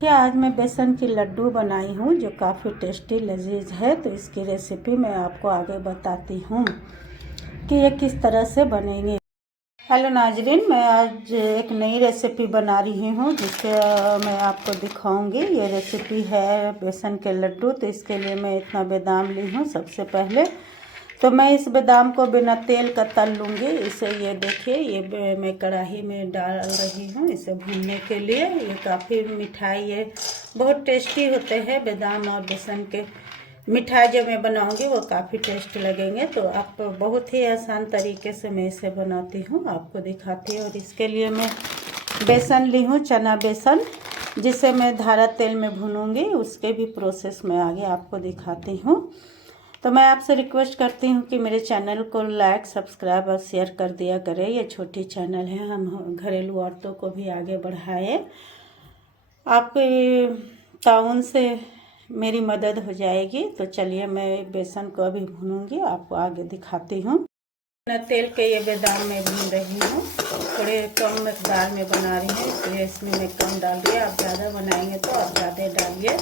क्या आज मैं बेसन की लड्डू बनाई हूँ जो काफ़ी टेस्टी लजीज है। तो इसकी रेसिपी मैं आपको आगे बताती हूँ कि ये किस तरह से बनेंगे। हेलो नाजरीन, मैं आज एक नई रेसिपी बना रही हूँ जिससे मैं आपको दिखाऊंगी। ये रेसिपी है बेसन के लड्डू। तो इसके लिए मैं इतना बादाम ली हूँ। सबसे पहले तो मैं इस बादाम को बिना तेल का तल लूँगी। इसे ये देखिए, ये मैं कढ़ाई में डाल रही हूँ इसे भूनने के लिए। ये काफ़ी मिठाई है, बहुत टेस्टी होते हैं बादाम और बेसन के मिठाई। जो मैं बनाऊँगी वो काफ़ी टेस्ट लगेंगे। तो आप बहुत ही आसान तरीके से मैं इसे बनाती हूँ, आपको दिखाती हूँ। और इसके लिए मैं बेसन ली हूँ, चना बेसन, जिसे मैं धारा तेल में भूनूँगी। उसके भी प्रोसेस मैं आगे आपको दिखाती हूँ। तो मैं आपसे रिक्वेस्ट करती हूँ कि मेरे चैनल को लाइक, सब्सक्राइब और शेयर कर दिया करें। ये छोटी चैनल है, हम घरेलू औरतों को भी आगे बढ़ाए। आपके ताउन से मेरी मदद हो जाएगी। तो चलिए मैं बेसन को अभी भूनूंगी, आपको आगे दिखाती हूँ। तेल के ये बादाम में भून रही हूँ, थोड़े कम मकदार में बना रही हूँ, इसलिए इसमें मैं कम डाल रही हूँ। आप ज़्यादा बनाएंगे तो आप ज़्यादा डालिए।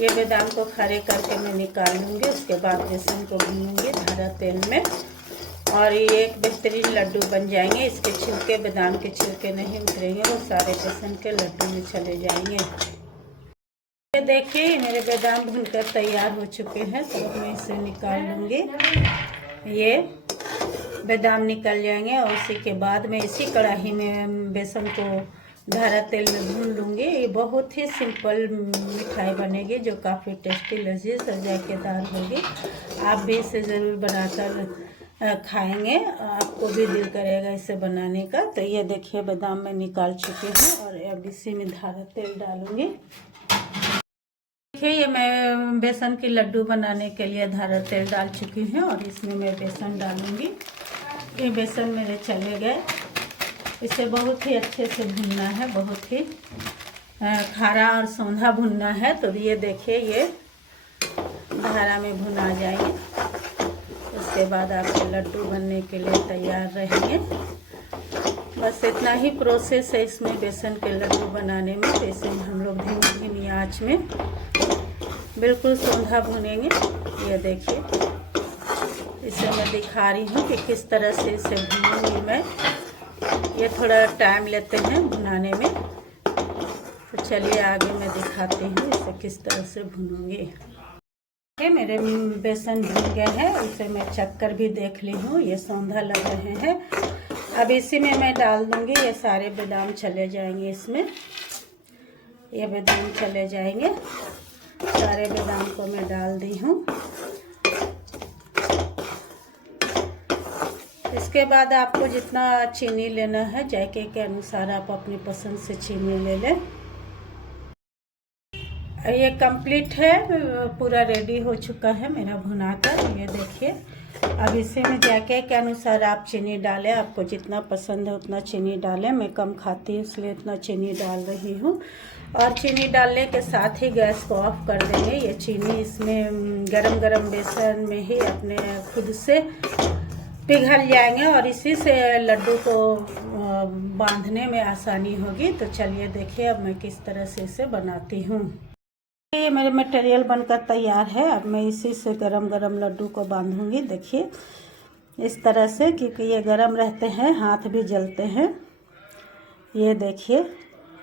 ये बादाम को खड़े करके मैं निकाल लूँगी। उसके बाद बेसन को भूनूंगी धारा तेल में, और ये एक बेहतरीन लड्डू बन जाएंगे। इसके छिलके, बादाम के छिलके नहीं उतरेंगे, वो सारे बेसन के लड्डू में चले जाएंगे। ये देखिए मेरे बादाम भूनकर तैयार हो चुके हैं। तो मैं इसे निकाल लूँगी। ये बादाम निकल जाएंगे और उसी के बाद मैं इसी कढ़ाई में बेसन को धारा तेल में भून लूँगी। ये बहुत ही सिंपल मिठाई बनेगी जो काफ़ी टेस्टी, लजीज और जायकेदार होगी। आप भी इसे ज़रूर बनाकर खाएंगे, आपको भी दिल करेगा इसे बनाने का। तो ये देखिए बादाम मैं निकाल चुकी हूँ और अब इसी में धारा तेल डालूँगी। देखिए ये मैं बेसन की लड्डू बनाने के लिए धारा तेल डाल चुकी हूँ और इसमें मैं बेसन डालूँगी। ये बेसन मेरे चले गए। इसे बहुत ही अच्छे से भुनना है, बहुत ही खारा और सौंधा भुनना है। तो ये देखिए ये धारा में भुना जाएंगे। उसके बाद आपके लड्डू बनने के लिए तैयार रहेंगे। बस इतना ही प्रोसेस है इसमें बेसन के लड्डू बनाने में। तो इसे हम लोग धीमी धीमी आँच में बिल्कुल सौंधा भुनेंगे। ये देखिए इसे मैं दिखा रही हूँ कि किस तरह से इसे भूनूंगी मैं। ये थोड़ा टाइम लेते हैं भुनाने में। तो चलिए आगे मैं दिखाती हूँ इसे किस तरह से भूनूंगी। ये मेरे बेसन भून गए हैं, इसे मैं चक्कर भी देख ली हूँ, ये सौंधा लग रहे हैं। अब इसी में मैं डाल दूँगी, ये सारे बादाम चले जाएंगे इसमें। ये बादाम चले जाएंगे, सारे बादाम को मैं डाल दी हूँ। इसके बाद आपको जितना चीनी लेना है जायके के अनुसार आप अपनी पसंद से चीनी ले लें। ये कंप्लीट है, पूरा रेडी हो चुका है मेरा भुनाकर। ये देखिए अब इसी में जायके के अनुसार आप चीनी डालें, आपको जितना पसंद है उतना चीनी डालें। मैं कम खाती हूँ इसलिए इतना चीनी डाल रही हूँ। और चीनी डालने के साथ ही गैस को ऑफ कर देंगे। ये चीनी इसमें गरम गरम बेसन में ही अपने खुद से पिघल जाएंगे और इसी से लड्डू को बांधने में आसानी होगी। तो चलिए देखिए अब मैं किस तरह से इसे बनाती हूँ। ये मेरे मटेरियल बनकर तैयार है। अब मैं इसी से गरम गरम लड्डू को बांधूंगी। देखिए इस तरह से, क्योंकि ये गरम रहते हैं, हाथ भी जलते हैं। ये देखिए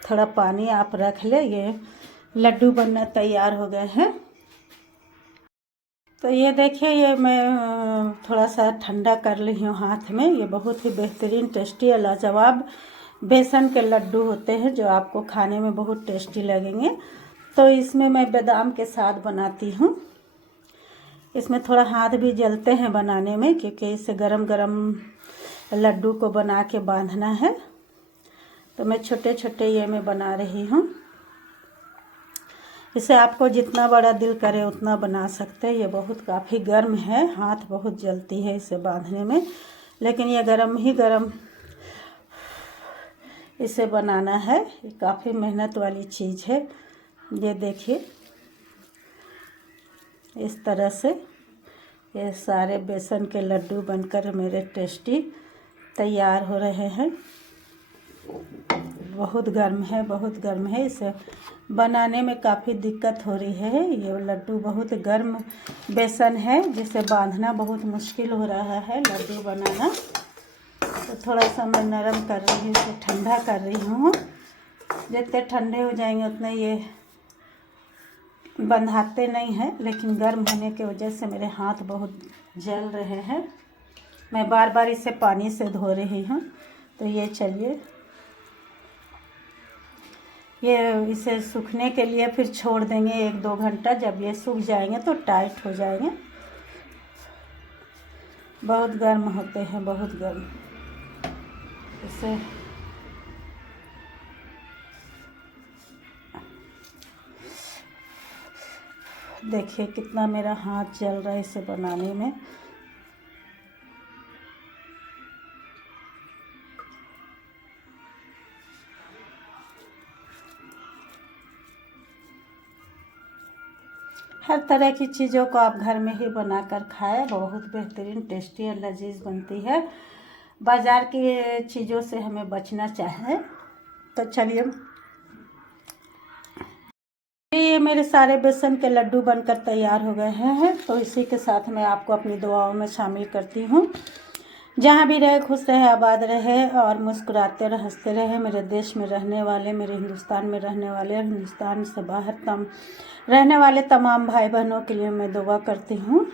थोड़ा पानी आप रख ले, ये लड्डू बनना तैयार हो गए हैं। तो ये देखिए ये मैं थोड़ा सा ठंडा कर ली हूँ हाथ में। ये बहुत ही बेहतरीन, टेस्टी और लाजवाब बेसन के लड्डू होते हैं जो आपको खाने में बहुत टेस्टी लगेंगे। तो इसमें मैं बादाम के साथ बनाती हूँ। इसमें थोड़ा हाथ भी जलते हैं बनाने में, क्योंकि इसे गरम गरम लड्डू को बना के बांधना है। तो मैं छोटे छोटे ये मैं बना रही हूँ। इसे आपको जितना बड़ा दिल करे उतना बना सकते हैं। ये बहुत काफ़ी गर्म है, हाथ बहुत जलती है इसे बांधने में, लेकिन ये गरम ही गरम इसे बनाना है। ये काफ़ी मेहनत वाली चीज़ है। ये देखिए इस तरह से ये सारे बेसन के लड्डू बनकर मेरे टेस्टी तैयार हो रहे हैं। बहुत गर्म है, बहुत गर्म है। इसे बनाने में काफ़ी दिक्कत हो रही है। ये लड्डू बहुत गर्म बेसन है, जिसे बांधना बहुत मुश्किल हो रहा है लड्डू बनाना। तो थोड़ा सा मैं नरम कर रही हूँ, इसे ठंडा कर रही हूँ। जितने ठंडे हो जाएंगे उतने ये बंधाते नहीं हैं, लेकिन गर्म होने की वजह से मेरे हाथ बहुत जल रहे हैं। मैं बार बार इसे पानी से धो रही हूँ। तो ये चलिए, ये इसे सूखने के लिए फिर छोड़ देंगे 1-2 घंटा। जब ये सूख जाएंगे तो टाइट हो जाएंगे। बहुत गर्म होते हैं, बहुत गर्म। इसे देखिए कितना मेरा हाथ जल रहा है इसे बनाने में। हर तरह की चीज़ों को आप घर में ही बनाकर खाएं, बहुत बेहतरीन, टेस्टी और लजीज बनती है। बाज़ार की चीज़ों से हमें बचना चाहिए। तो चलिए, ये मेरे सारे बेसन के लड्डू बनकर तैयार हो गए हैं। तो इसी के साथ मैं आपको अपनी दुआओं में शामिल करती हूँ। जहाँ भी रहे खुश रहे, आबाद रहे और मुस्कुराते रहे, हंसते रहे। मेरे देश में रहने वाले, मेरे हिंदुस्तान में रहने वाले और हिंदुस्तान से बाहर रहने वाले तमाम भाई बहनों के लिए मैं दुआ करती हूँ।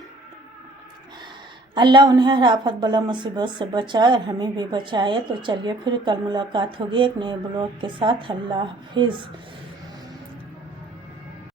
अल्लाह उन्हें हर आफत बला मुसीबत से बचाए और हमें भी बचाए। तो चलिए, फिर कल मुलाकात होगी एक नए ब्लॉग के साथ। अल्लाह हाफिज़।